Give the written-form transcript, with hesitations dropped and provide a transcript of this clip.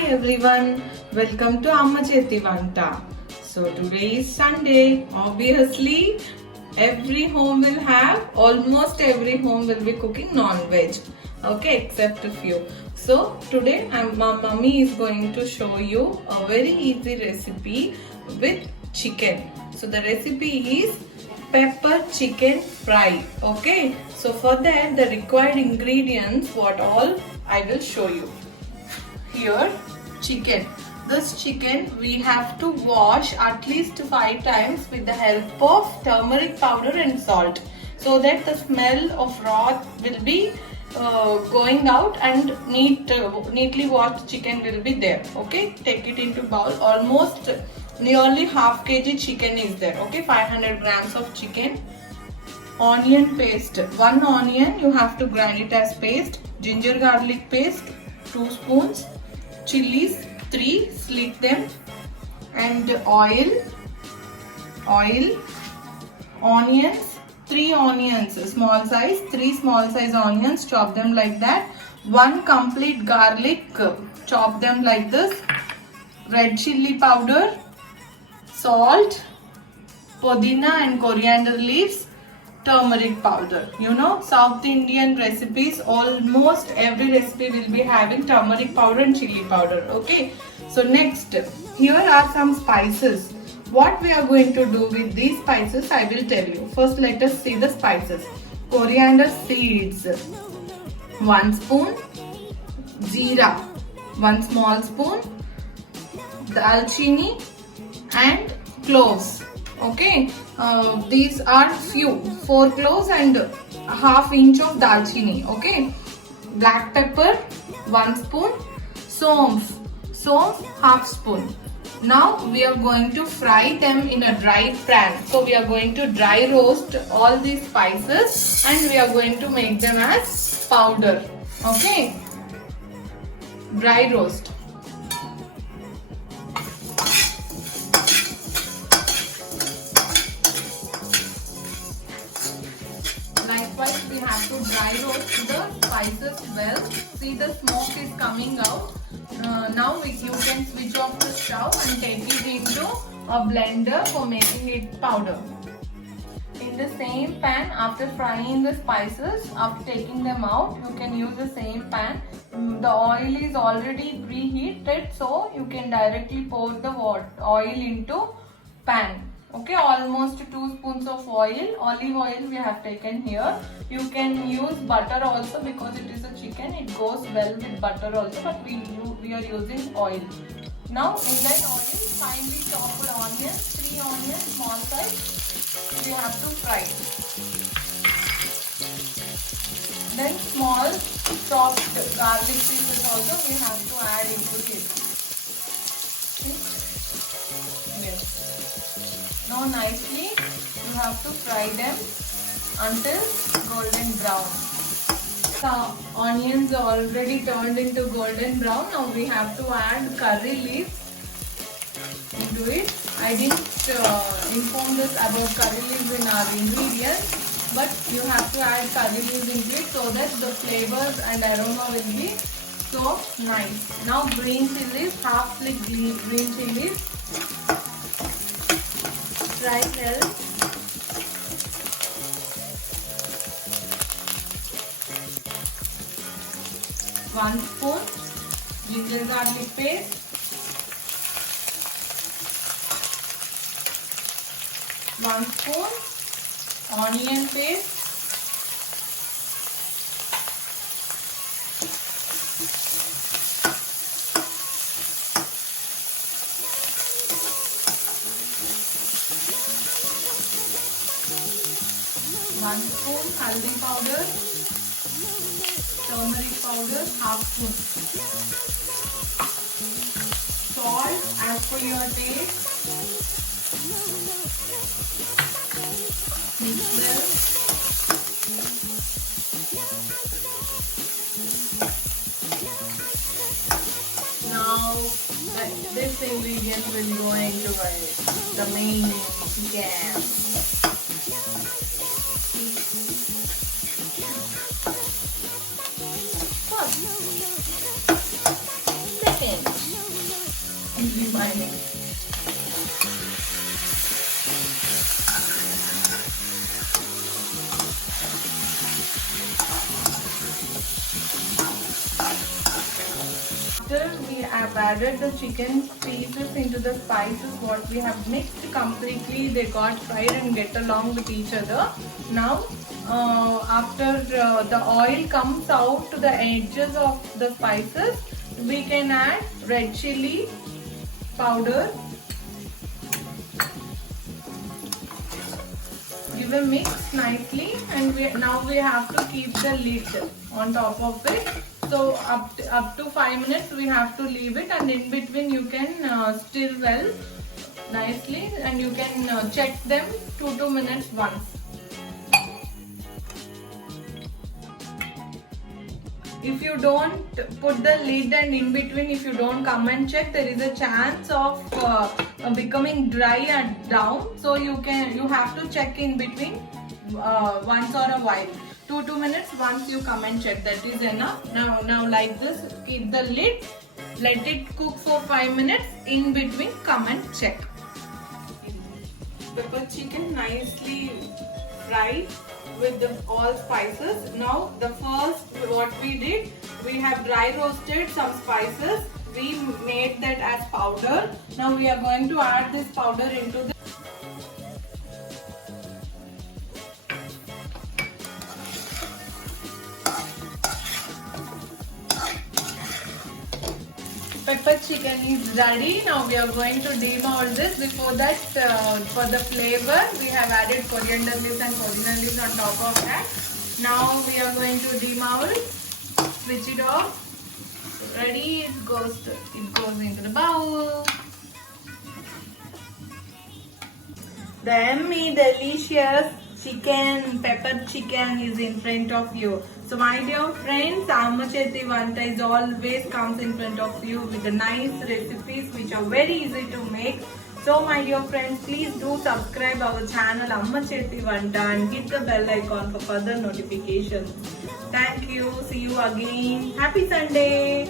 Hi everyone, welcome to Amma Cheti Vanta. So today is Sunday. Obviously, almost every home will be cooking non-veg. Okay, except a few. So today my mummy is going to show you a very easy recipe with chicken. So the recipe is pepper chicken fry. Okay, so for that the required ingredients what all I will show you. Here chicken. This chicken we have to wash at least 5 times with the help of turmeric powder and salt, so that the smell of raw will be going out and neatly washed chicken will be there. Okay, take it into bowl. Almost nearly half kg chicken is there. Okay, 500 grams of chicken. Onion paste, 1 onion you have to grind it as paste. Ginger garlic paste 2 spoons. Chilies 3, slit them. And oil, onions, 3 onions small size, 3 small size onions, chop them like that. 1 complete garlic, chop them like this. Red chili powder, salt, pudina and coriander leaves, turmeric powder. You know, South Indian recipes, almost every recipe will be having turmeric powder and chili powder. Okay, so next, here are some spices. What we are going to do with these spices, I will tell you. First, let us see the spices. Coriander seeds, 1 spoon. Jeera, 1 small spoon. Dalchini and cloves. Okay, these are few, 4 cloves and half inch of dalchini. Okay, black pepper 1 spoon, somph half spoon. Now we are going to fry them in a dry pan. So we are going to dry roast all these spices and we are going to make them as powder. Okay, dry roast. Likewise, we have to dry roast the spices well. See, the smoke is coming out. Now you can switch off the stove and take it into a blender for making it powder. In the same pan, after frying the spices, after taking them out, you can use the same pan. The oil is already preheated, so you can directly pour the oil into pan. Okay, almost 2 spoons of oil, olive oil we have taken here. You can use butter also because it is a chicken, it goes well with butter also, but we are using oil. Now in that oil, finely chopped onions, 3 onions small size, we have to fry. Then small chopped garlic pieces also we have to add into it. Yes. Now nicely you have to fry them until golden brown. The onions are already turned into golden brown. Now we have to add curry leaves into it. I didn't inform this about curry leaves in our ingredients, but you have to add curry leaves into it so that the flavors and aroma will be so nice. Now green chilies, half split green chilies. Fry well. 1 spoon ginger garlic paste. 1 spoon onion paste. 1 spoon haldi powder, turmeric powder, half spoon. Salt as per your taste. Mix well. Now this ingredient will go into the main chicken. Second, Easy binding. After we have added the chicken pieces into the spices what we have mixed completely, they got fried and get along with each other. Now after the oil comes out to the edges of the spices, we can add red chili powder. Give a mix nicely, and now we have to keep the lid on top of it. So up to 5 minutes we have to leave it, and in between you can stir well nicely, and you can check them 2 minutes once. If you don't put the lid and in between, if you don't come and check, there is a chance of becoming dry and down. So you have to check in between once or a while. 2 minutes once you come and check, that is enough. Now like this, keep the lid, let it cook for 5 minutes. In between, come and check. Pepper chicken nicely fried with all spices. Now the first what we did, we have dry roasted some spices. We made that as powder. Now we are going to add this powder into the pepper chicken is ready. Now we are going to demold this. Before that, for the flavor, we have added coriander leaves and puਦੀna leaves on top of that. Now we are going to demold. Switch it off. Ready? It goes into the bowl. The yummy, delicious pepper chicken is in front of you. So my dear friends, Amma Cheti Vanta is always comes in front of you with the nice recipes which are very easy to make. So my dear friends, please do subscribe our channel Amma Cheti Vanta and hit the bell icon for further notifications. Thank you. See you again. Happy Sunday.